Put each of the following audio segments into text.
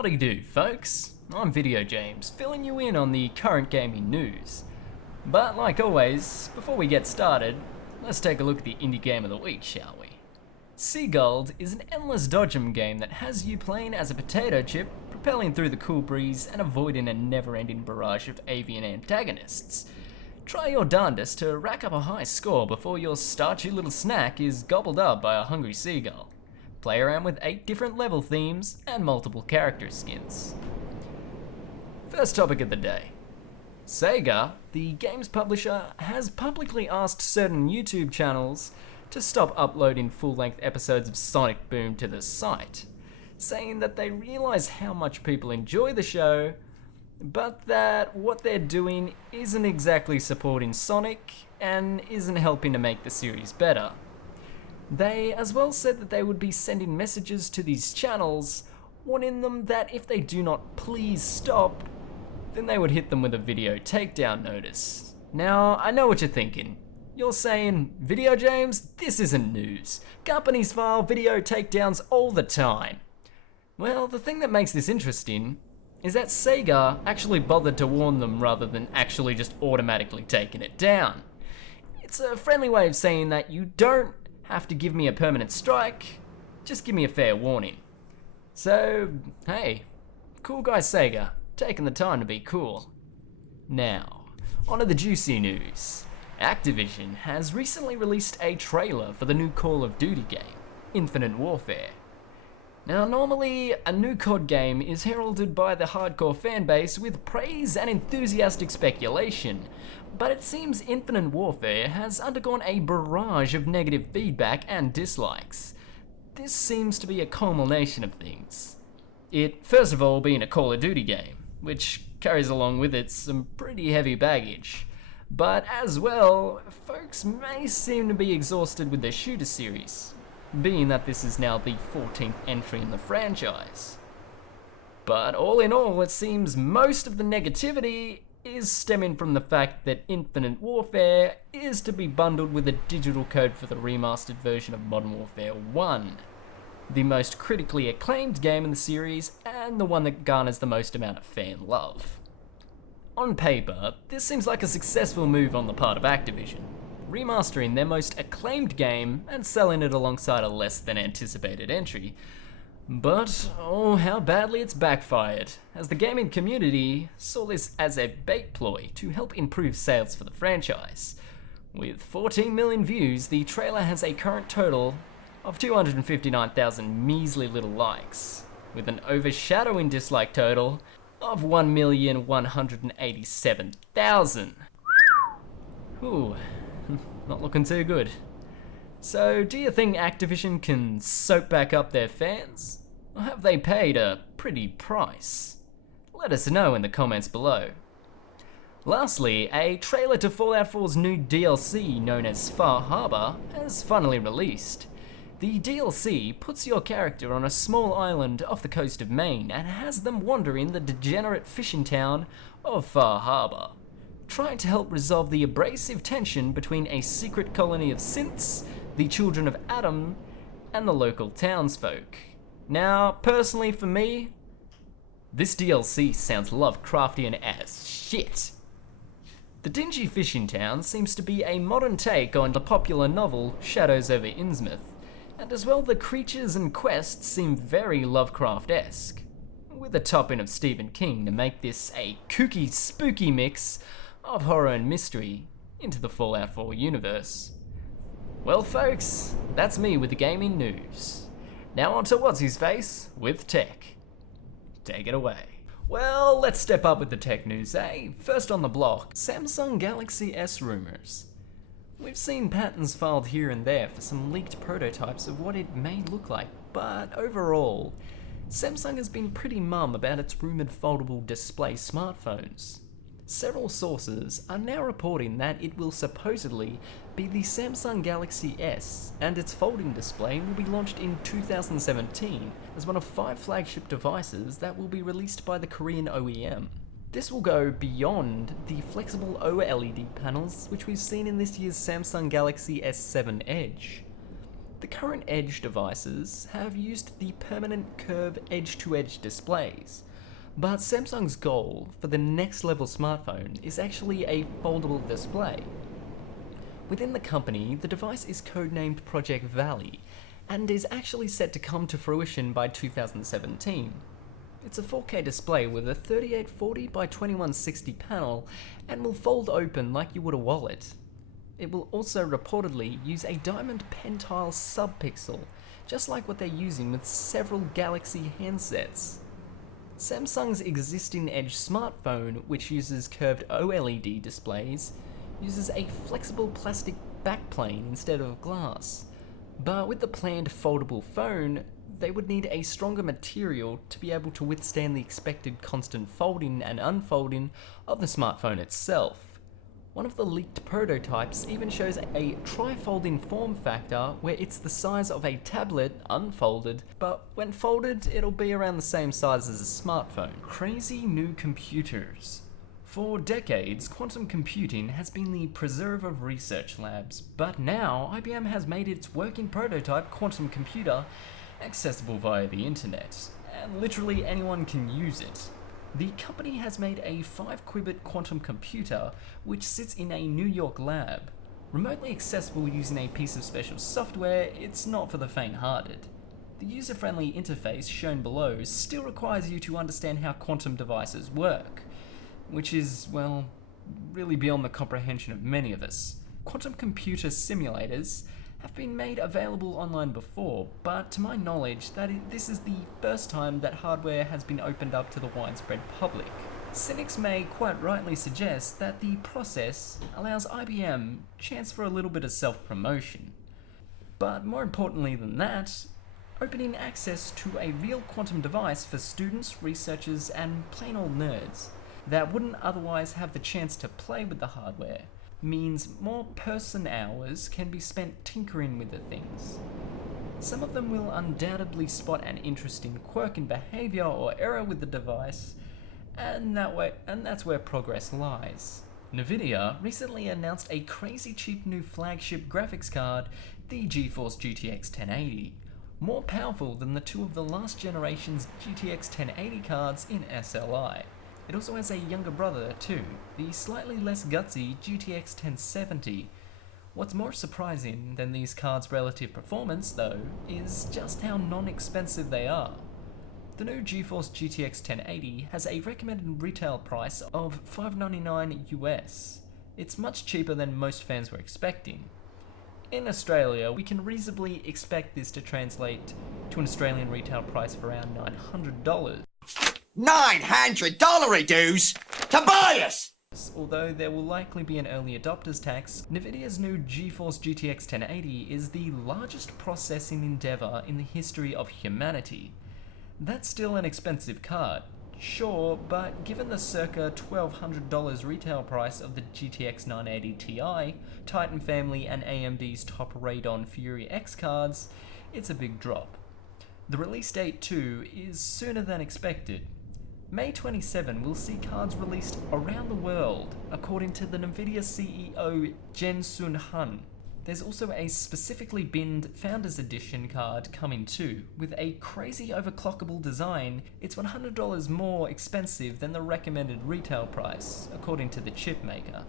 Howdy do, folks. I'm Video James, filling you in on the current gaming news. But like always, before we get started, let's take a look at the indie game of the week, shall we? Seagulled is an endless dodgem game that has you playing as a potato chip, propelling through the cool breeze and avoiding a never-ending barrage of avian antagonists. Try your darndest to rack up a high score before your starchy little snack is gobbled up by a hungry seagull. Play around with 8 different level themes and multiple character skins. First topic of the day. Sega, the game's publisher, has publicly asked certain YouTube channels to stop uploading full-length episodes of Sonic Boom to the site, saying that they realise how much people enjoy the show, but that what they're doing isn't exactly supporting Sonic and isn't helping to make the series better. They as well said that they would be sending messages to these channels, warning them that if they do not please stop, then they would hit them with a video takedown notice. Now, I know what you're thinking. You're saying, Video James, this isn't news. Companies file video takedowns all the time. Well, the thing that makes this interesting is that Sega actually bothered to warn them rather than actually just automatically taking it down. It's a friendly way of saying that you don't have to give me a permanent strike, just give me a fair warning. So, hey, cool guy Sega, taking the time to be cool. Now, on to the juicy news. Activision has recently released a trailer for the new Call of Duty game, Infinite Warfare. Now, normally, a new COD game is heralded by the hardcore fanbase with praise and enthusiastic speculation, but it seems Infinite Warfare has undergone a barrage of negative feedback and dislikes. This seems to be a culmination of things. It, first of all, being a Call of Duty game, which carries along with it some pretty heavy baggage. But as well, folks may seem to be exhausted with their shooter series, being that this is now the 14th entry in the franchise. But all in all, it seems most of the negativity is stemming from the fact that Infinite Warfare is to be bundled with a digital code for the remastered version of Modern Warfare 1, the most critically acclaimed game in the series and the one that garners the most amount of fan love. On paper, this seems like a successful move on the part of Activision, remastering their most acclaimed game and selling it alongside a less than anticipated entry. But, oh, how badly it's backfired, as the gaming community saw this as a bait ploy to help improve sales for the franchise. With 14 million views, the trailer has a current total of 259,000 measly little likes, with an overshadowing dislike total of 1,187,000. Ooh, not looking too good. So, do you think Activision can soak back up their fans? Or have they paid a pretty price? Let us know in the comments below. Lastly, a trailer to Fallout 4's new DLC known as Far Harbor has finally released. The DLC puts your character on a small island off the coast of Maine and has them wandering the degenerate fishing town of Far Harbor, trying to help resolve the abrasive tension between a secret colony of synths, the children of Adam, and the local townsfolk. Now, personally for me, this DLC sounds Lovecraftian as shit. The dingy fishing town seems to be a modern take on the popular novel Shadows over Innsmouth, and as well the creatures and quests seem very Lovecraft-esque, with a topping of Stephen King to make this a kooky, spooky mix of horror and mystery into the Fallout 4 universe. Well folks, that's me with the gaming news. Now on to What's His Face with tech. Take it away. Well, let's step up with the tech news, eh? First on the block, Samsung Galaxy S rumors. We've seen patents filed here and there for some leaked prototypes of what it may look like, but overall, Samsung has been pretty mum about its rumoured foldable display smartphones. Several sources are now reporting that it will supposedly be the Samsung Galaxy S, and its folding display will be launched in 2017 as one of 5 flagship devices that will be released by the Korean OEM. This will go beyond the flexible OLED panels which we've seen in this year's Samsung Galaxy S7 Edge. The current Edge devices have used the permanent curve edge-to-edge displays, but Samsung's goal for the next level smartphone is actually a foldable display. Within the company, the device is codenamed Project Valley and is actually set to come to fruition by 2017. It's a 4K display with a 3840 by 2160 panel and will fold open like you would a wallet. It will also reportedly use a diamond pentile subpixel, just like what they're using with several Galaxy handsets. Samsung's existing Edge smartphone, which uses curved OLED displays, uses a flexible plastic backplane instead of glass. But with the planned foldable phone, they would need a stronger material to be able to withstand the expected constant folding and unfolding of the smartphone itself. One of the leaked prototypes even shows a tri-folding form factor where it's the size of a tablet unfolded, but when folded it'll be around the same size as a smartphone. Crazy new computers. For decades, quantum computing has been the preserve of research labs, but now IBM has made its working prototype quantum computer accessible via the internet, and literally anyone can use it. The company has made a 5-qubit quantum computer which sits in a New York lab. Remotely accessible using a piece of special software, it's not for the faint-hearted. The user-friendly interface shown below still requires you to understand how quantum devices work, which is, well, really beyond the comprehension of many of us. Quantum computer simulators have been made available online before, but to my knowledge, this is the first time that hardware has been opened up to the widespread public. Cynics may quite rightly suggest that the process allows IBM chance for a little bit of self-promotion. But more importantly than that, opening access to a real quantum device for students, researchers, and plain old nerds that wouldn't otherwise have the chance to play with the hardware means more person hours can be spent tinkering with the things. Some of them will undoubtedly spot an interesting quirk in behavior or error with the device, and that's where progress lies. Nvidia recently announced a crazy cheap new flagship graphics card, the GeForce GTX 1080, more powerful than the two of the last generation's GTX 1080 cards in SLI. It also has a younger brother too, the slightly less gutsy GTX 1070. What's more surprising than these cards' relative performance, though, is just how non-expensive they are. The new GeForce GTX 1080 has a recommended retail price of $599 US. It's much cheaper than most fans were expecting. In Australia, we can reasonably expect this to translate to an Australian retail price of around $900. $900 dues Tobias! Although there will likely be an early adopters tax, Nvidia's new GeForce GTX 1080 is the largest processing endeavor in the history of humanity. That's still an expensive card, sure, but given the circa $1,200 retail price of the GTX 980 Ti, Titan family, and AMD's top Radeon Fury X cards, it's a big drop. The release date too is sooner than expected. May 27 will see cards released around the world, according to the Nvidia CEO Jensen Huang. There's also a specifically binned Founders Edition card coming too. With a crazy overclockable design, it's $100 more expensive than the recommended retail price, according to the chip maker.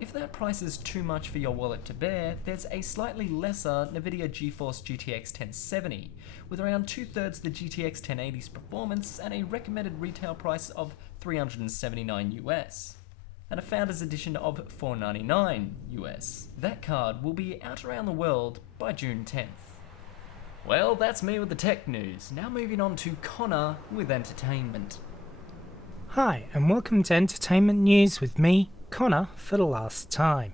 If that price is too much for your wallet to bear, there's a slightly lesser Nvidia GeForce GTX 1070, with around 2/3 the GTX 1080's performance and a recommended retail price of $379 US, and a Founders Edition of $499 US. That card will be out around the world by June 10th. Well, that's me with the tech news. Now moving on to Connor with entertainment. Hi, and welcome to Entertainment News with me, Connor, for the last time.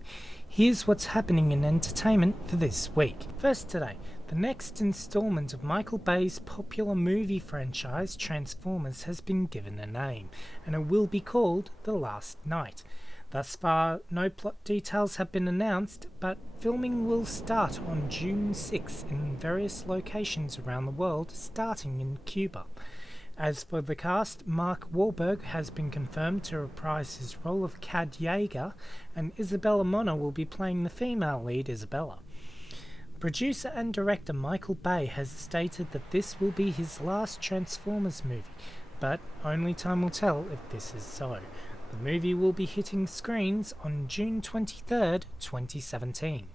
Here's what's happening in entertainment for this week. First today, the next installment of Michael Bay's popular movie franchise Transformers has been given a name, and it will be called The Last Knight. Thus far, no plot details have been announced, but filming will start on June 6 in various locations around the world, starting in Cuba. As for the cast, Mark Wahlberg has been confirmed to reprise his role of Cad Yeager, and Isabella Moner will be playing the female lead Isabella. Producer and director Michael Bay has stated that this will be his last Transformers movie, but only time will tell if this is so. The movie will be hitting screens on June 23rd, 2017.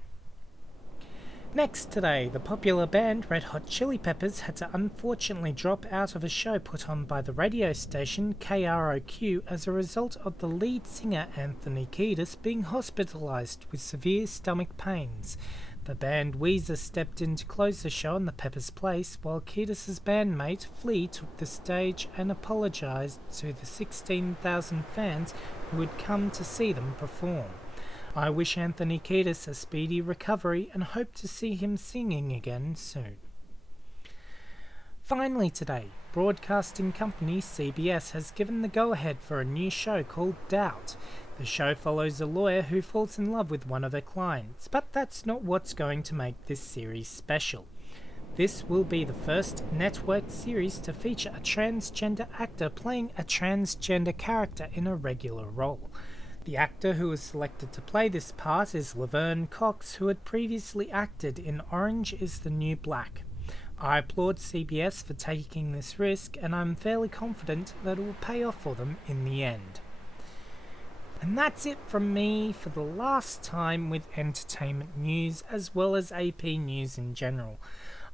Next today, the popular band Red Hot Chili Peppers had to unfortunately drop out of a show put on by the radio station KROQ as a result of the lead singer Anthony Kiedis being hospitalised with severe stomach pains. The band Weezer stepped in to close the show in the Peppers' place, while Kiedis' bandmate Flea took the stage and apologised to the 16,000 fans who had come to see them perform. I wish Anthony Kiedis a speedy recovery and hope to see him singing again soon. Finally today, broadcasting company CBS has given the go-ahead for a new show called Doubt. The show follows a lawyer who falls in love with one of her clients, but that's not what's going to make this series special. This will be the first network series to feature a transgender actor playing a transgender character in a regular role. The actor who was selected to play this part is Laverne Cox, who had previously acted in Orange is the New Black. I applaud CBS for taking this risk, and I'm fairly confident that it will pay off for them in the end. And that's it from me for the last time with entertainment news as well as AP news in general.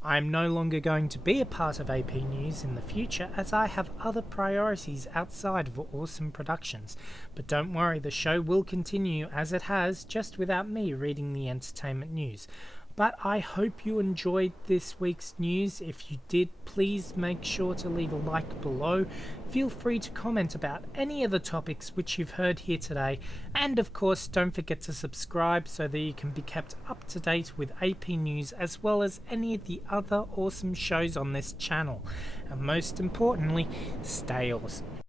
I'm no longer going to be a part of AP News in the future as I have other priorities outside of Awesome Productions, but don't worry, the show will continue as it has, just without me reading the entertainment news. But I hope you enjoyed this week's news. If you did, please make sure to leave a like below. Feel free to comment about any of the topics which you've heard here today. And of course, don't forget to subscribe so that you can be kept up to date with AP News as well as any of the other awesome shows on this channel. And most importantly, stay awesome.